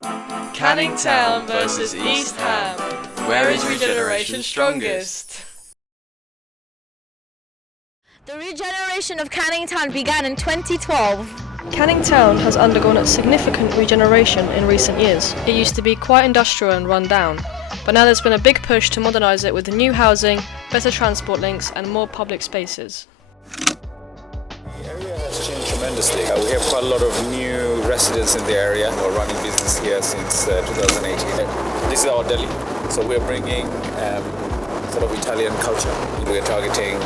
Canning Town versus East Ham. Where is regeneration strongest? The regeneration of Canning Town began in 2012. Canning Town has undergone a significant regeneration in recent years. It used to be quite industrial and run down, but now there's been a big push to modernise it with new housing, better transport links and more public spaces. The area has changed tremendously. We have quite a lot of new residents in the area who are running business here since 2018. This is our deli, so we're bringing sort of Italian culture. We're targeting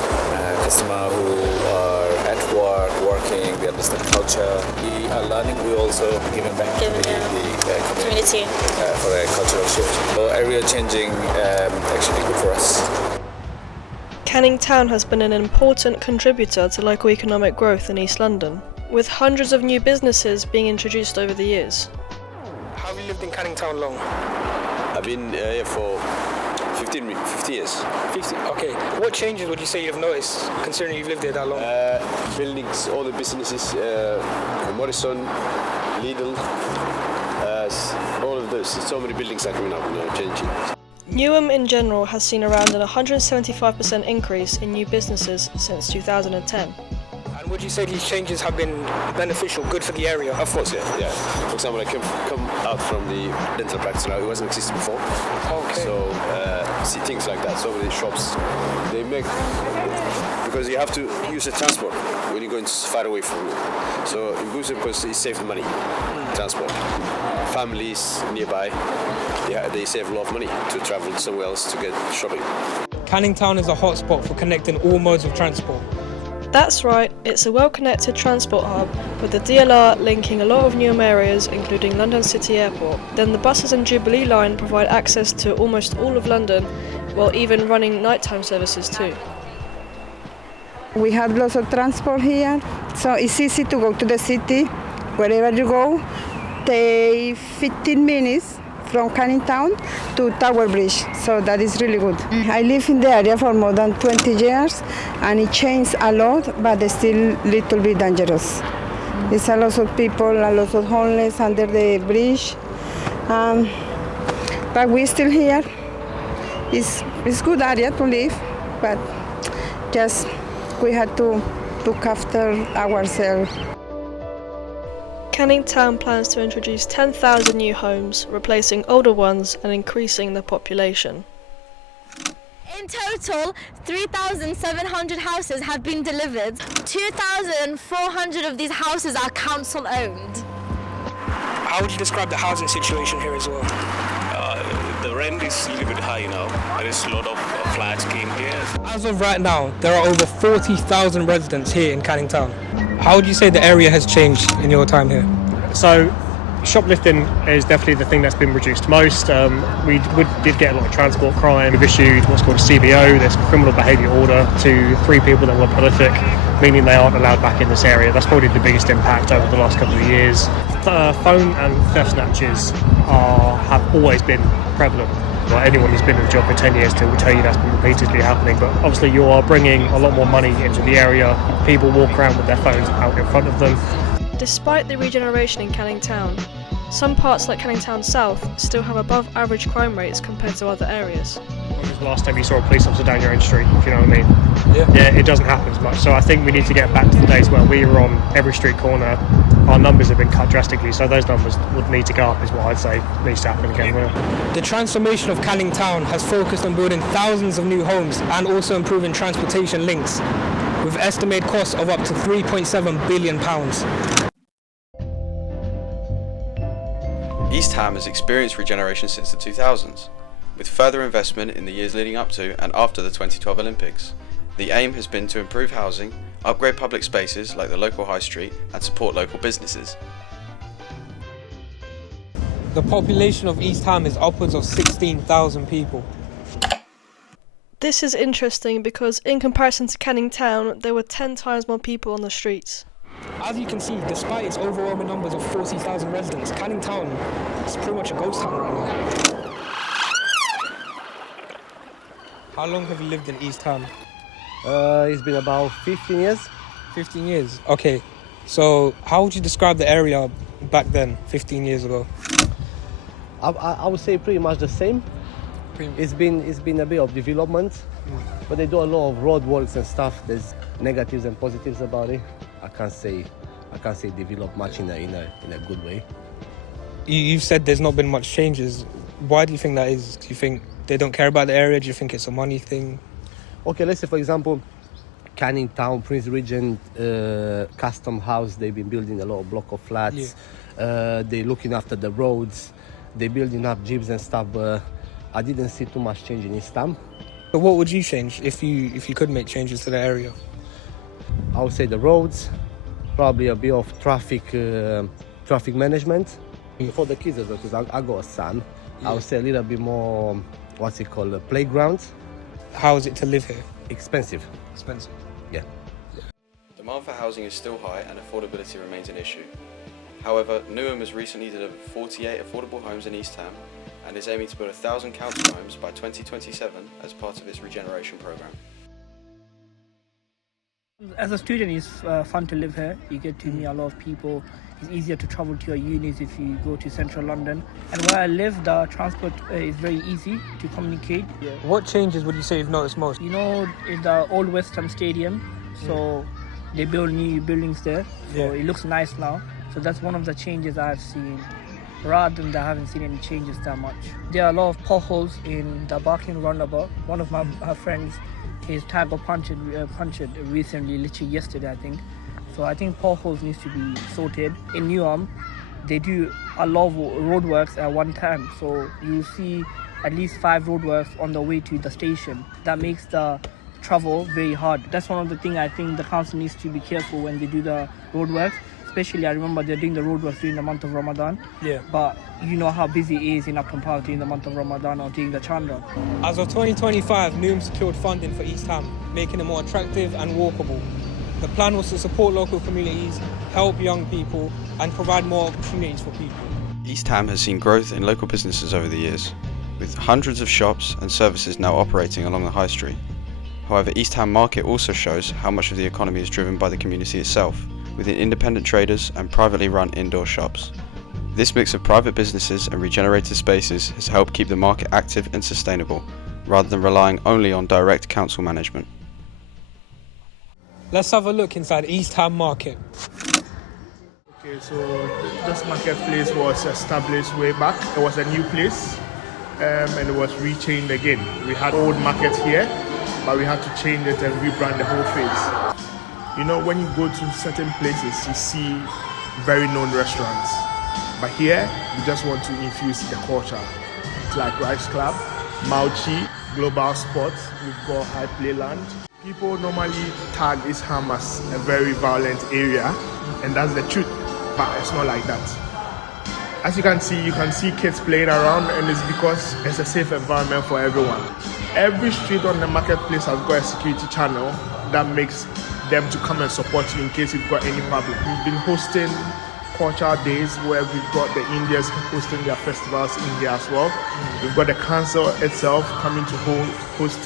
customers who are at work, working, they understand culture. We are learning, we're also giving back to the community for a cultural shift. So area changing actually good for us. Canning Town has been an important contributor to local economic growth in East London, with hundreds of new businesses being introduced over the years. Have you lived in Canning Town long? I've been here for 50 years. 50? Okay. What changes would you say you've noticed, considering you've lived there that long? Buildings, all the businesses, Morrison, Lidl, all of those. So many buildings are coming up, changing. Newham in general has seen around an 175% increase in new businesses since 2010. And would you say these changes have been beneficial, good for the area? Of course, yeah. For example, I come out from the dental practice now. It wasn't existing before. Okay. So see things like that. So many shops, they make, because you have to use the transport when you're going far away from it. So in Busan, because it saves money, transport. Families nearby, they save a lot of money to travel somewhere else to get shopping. Canning Town is a hotspot for connecting all modes of transport. That's right, it's a well-connected transport hub with the DLR linking a lot of Newham areas including London City Airport. Then the buses and Jubilee line provide access to almost all of London, while even running nighttime services too. We have lots of transport here, so it's easy to go to the city. Wherever you go, take 15 minutes from Canning Town to Tower Bridge, so that is really good. I live in the area for more than 20 years and it changed a lot, but it's still a little bit dangerous. There's a lot of people, a lot of homeless under the bridge, but we're still here. It's good area to live, but just we had to look after ourselves. Canning Town plans to introduce 10,000 new homes, replacing older ones and increasing the population. In total, 3,700 houses have been delivered. 2,400 of these houses are council owned. How would you describe the housing situation here as well? The rent is a little bit high now. There is a lot of flats came here. As of right now, there are over 40,000 residents here in Canning Town. How would you say the area has changed in your time here? So, shoplifting is definitely the thing that's been reduced most. We did get a lot of transport crime. We've issued what's called a CBO, there's criminal behaviour order, to 3 people that were prolific, meaning they aren't allowed back in this area. That's probably the biggest impact over the last couple of years. Phone and theft snatches have always been prevalent. Well, anyone who's been in the job for 10 years will tell you that's been repeatedly happening, but obviously you are bringing a lot more money into the area. People walk around with their phones out in front of them. Despite the regeneration in Canning Town, some parts like Canning Town South still have above average crime rates compared to other areas. When was the last time you saw a police officer down your own street, if you know what I mean? Yeah, it doesn't happen as much. So I think we need to get back to the days where we were on every street corner. Our numbers have been cut drastically, so those numbers would need to go up, is what I'd say needs to happen again. The transformation of Canning Town has focused on building thousands of new homes and also improving transportation links, with estimated costs of up to £3.7 billion. East Ham has experienced regeneration since the 2000s, with further investment in the years leading up to and after the 2012 Olympics. The aim has been to improve housing, upgrade public spaces like the local high street, and support local businesses. The population of East Ham is upwards of 16,000 people. This is interesting because in comparison to Canning Town, there were 10 times more people on the streets. As you can see, despite its overwhelming numbers of 40,000 residents, Canning Town is pretty much a ghost town right now. How long have you lived in East Ham? It's been about 15 years. 15 years? Okay. So how would you describe the area back then, 15 years ago? I would say pretty much the same. It's been a bit of development, but they do a lot of road works and stuff. There's negatives and positives about it. I can't say develop much in a good way. You've said there's not been much changes. Why do you think that is? Do you think they don't care about the area? Do you think it's a money thing? Okay, let's say for example, Canning Town, Prince Regent, Custom House, they've been building a lot of block of flats. Yeah. They're looking after the roads. They're building up gyms and stuff, but I didn't see too much change in East Ham. But what would you change if you could make changes to the area? I would say the roads, probably a bit of traffic management. For the kids as well, because I got a son. Yeah. I would say a little bit more, playground. How is it to live here? Expensive. Expensive? Yeah. Demand for housing is still high and affordability remains an issue. However, Newham has recently delivered 48 affordable homes in East Ham and is aiming to build 1,000 council homes by 2027 as part of its regeneration programme. As a student, it's fun to live here. You get to meet a lot of people. It's easier to travel to your unis if you go to central London. And where I live, the transport is very easy to communicate. Yeah. What changes would you say you've noticed most? You know, in the old West Ham Stadium, so they build new buildings there. So it looks nice now. So that's one of the changes I've seen. Rather than I haven't seen any changes that much. There are a lot of potholes in the Barking roundabout. One of my friends, his tire got punctured recently, literally yesterday I think. So I think potholes needs to be sorted. In Newham, they do a lot of roadworks at one time. So you see at least 5 roadworks on the way to the station. That makes the travel very hard. That's one of the things I think the council needs to be careful when they do the roadworks. Especially, I remember they're doing the roadworks during the month of Ramadan. Yeah. But you know how busy it is in Upton Park during the month of Ramadan or during the Chandra. As of 2025, Newham secured funding for East Ham, making it more attractive and walkable. The plan was to support local communities, help young people, and provide more opportunities for people. East Ham has seen growth in local businesses over the years, with hundreds of shops and services now operating along the high street. However, East Ham Market also shows how much of the economy is driven by the community itself, within independent traders and privately run indoor shops. This mix of private businesses and regenerated spaces has helped keep the market active and sustainable, rather than relying only on direct council management. Let's have a look inside East Ham Market. Okay, so this marketplace was established way back. It was a new place and it was rechained again. We had old market here, but we had to change it and rebrand the whole face. You know, when you go to certain places, you see very known restaurants. But here, we just want to infuse the culture. It's like Rice Club, Mauchi, Global Sports, we've got High Playland. People normally tag East Ham as a very violent area, and that's the truth, but it's not like that. As you can see kids playing around, and it's because it's a safe environment for everyone. Every street on the marketplace has got a security channel that makes them to come and support you in case you've got any problem. We've been hosting cultural days where we've got the Indians hosting their festivals in here as well. We've got the council itself coming to host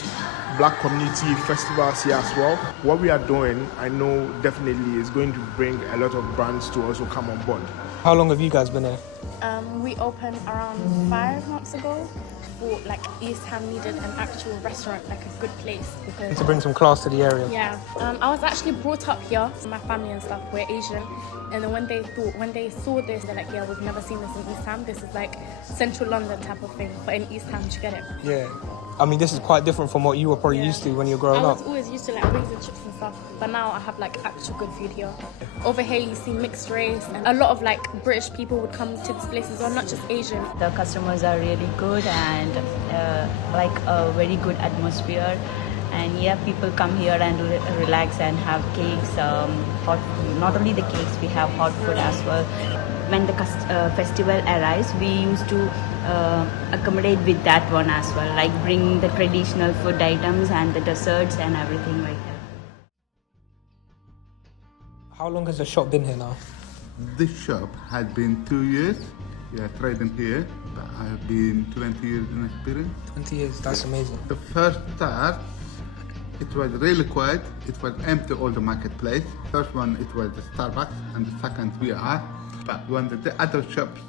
Black community festivals here as well. What we are doing, I know definitely is going to bring a lot of brands to also come on board. How long have you guys been here? We opened around 5 months ago. Like East Ham needed an actual restaurant, like a good place. Because, to bring some class to the area. Yeah. I was actually brought up here. My family and stuff, we're Asian. And then when they saw this, they're like, yeah, we've never seen this in East Ham. This is like central London type of thing. But in East Ham, you get it. Yeah. I mean, this is quite different from what you were probably used to when you were growing up. I was always used to like wings and chips and stuff, but now I have like actual good food here. Over here you see mixed race, and a lot of like British people would come to this place as well, not just Asian. The customers are really good and like a very good atmosphere. And yeah, people come here and relax and have cakes, hot. Not only the cakes, we have hot food as well. When the festival arrives, we used to accommodate with that one as well, like bring the traditional food items and the desserts and everything like that. How long has the shop been here now? This shop had been 2 years. Yeah, trading here. I have been 20 years in experience. 20 years, that's amazing. The first start, it was really quiet. It was empty, all the marketplace. First one, it was the Starbucks, and the second we are. But when the other shops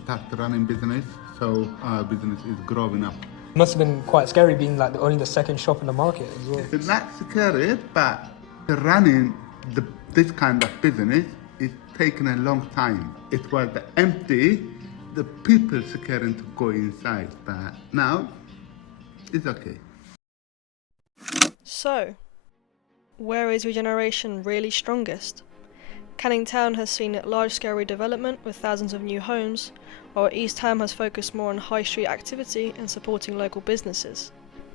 start running business. So our business is growing up. It must have been quite scary being like only the second shop in the market as well. It's not scary, but running this kind of business is taking a long time. It was empty, the people scared to go inside, but now it's okay. So, where is regeneration really strongest? Canning Town has seen large-scale redevelopment with thousands of new homes, while East Ham has focused more on high street activity and supporting local businesses.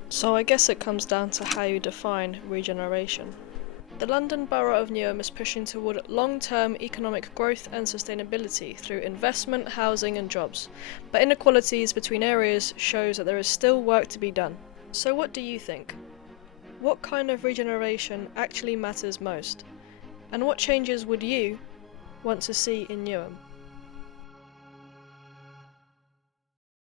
So I guess it comes down to how you define regeneration. The London Borough of Newham is pushing toward long-term economic growth and sustainability through investment, housing and jobs, but inequalities between areas shows that there is still work to be done. So what do you think? What kind of regeneration actually matters most? And what changes would you want to see in Newham?